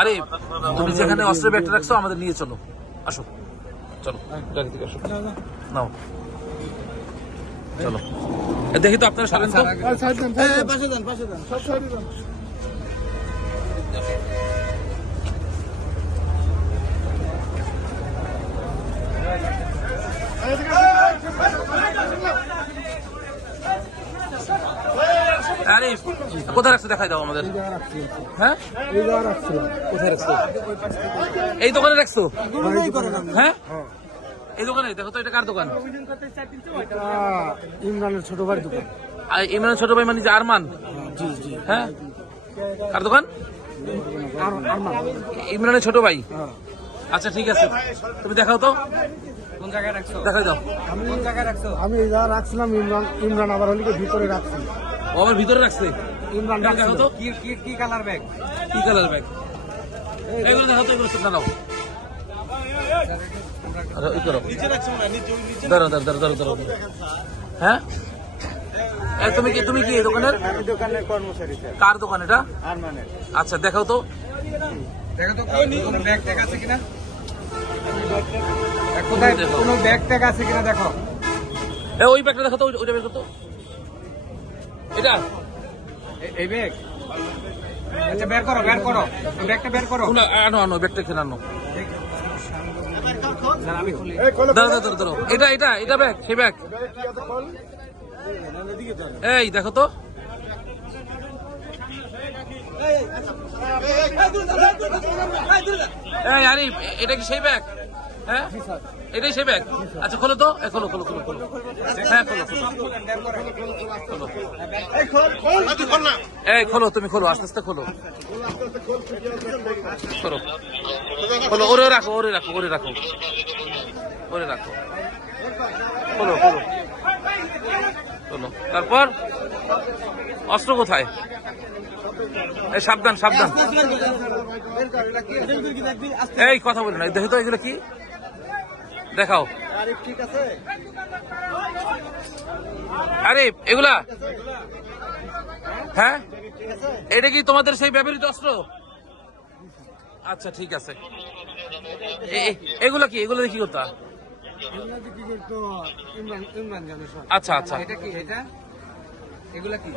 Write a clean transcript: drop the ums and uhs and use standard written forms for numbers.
আরে তুমি যেখানে অস্ত্রের ব্যাগটা রাখছো আমাদের নিয়ে চলো, আসো চলো গাড়ি থেকে আসো, নাও চলো। দেখি তো আপনারা সারেন তো। আরে কোথায় রাখছো দেখাই দাও আমাদের। হ্যাঁ কোথায় রাখছো? এই দোকানে রাখছো? হ্যাঁ এই দোকানে দেখো তো, এটা কার দোকান? ইমরানের ছোট ভাইয়ের দোকান। ইমরানের ছোট ভাই মানে যে আরমান? জি জি। হ্যাঁ কার দোকান? ইমরানের ছোট ভাই। আচ্ছা ঠিক আছে, তুমি দেখাও তো কোন জায়গায় রাখছো? দেখাই দাও। কোন জায়গায় রাখছো? আমি যা রাখছিলাম ইমরান আবার হলিকে ভিতরে রাখছি। ও আমার ভিতরে রাখছে। ইমরান দেখাও তো কি কালার ব্যাগ? কি কালার ব্যাগ? এগুলো দেখাও তো, এগুলো শুকনা নাও। ই করো, ধরো ধরো ধরো ধরো ধরো। হ্যাঁ তুমি কি এই দোকানের? দোকানের কর্মচারী স্যার। কার দোকান এটা? আরমানের। আচ্ছা দেখাও তো। দেখো তো কোনো ব্যাগ ট্যাগ আছে কিনা, কোথায় কোনো ব্যাগ ট্যাগ আছে কিনা দেখো। ওই ব্যাগটা দেখো তো, ওইটা বের করো তো। এটা এই ব্যাগ? আচ্ছা বের করো ওই ব্যাগটা বের করো। আনো আনো ব্যাগটা এখানে আনো। আমি খুলি। ধরো ধরো ধরো, এটা ব্যাগ, সেই ব্যাগ। এই দেখো তো। এই আরে এটা কি সেই ব্যাগ? হ্যাঁ এটাই সেই ব্যাগ। আচ্ছা খোলো তো, খোলো খোলো খোলো খোলো। হ্যাঁ খোলো খোলো খোলো। এই খোলো, তুমি খোলো, আস্তে আস্তে খোলো খোলো খোলো। ওরে রাখো ওরে রাখো ওরে রাখো ওরে রাখো। খোলো খোলো খোলো। তারপর অস্ত্র কোথায়? এই সাবধান সাবধান। এই কথা বলে না, দেখো তো এগুলো কি, দেখাও। আরে এগুলা হ্যাঁ এটা কি তোমাদের সেই ব্যবহৃত অস্ত্র? আচ্ছা ঠিক আছে। এগুলো কি, এগুলো কি করতা? ইমরান জানে সব। আচ্ছা আচ্ছা এটা কি, এটা এগুলা কি?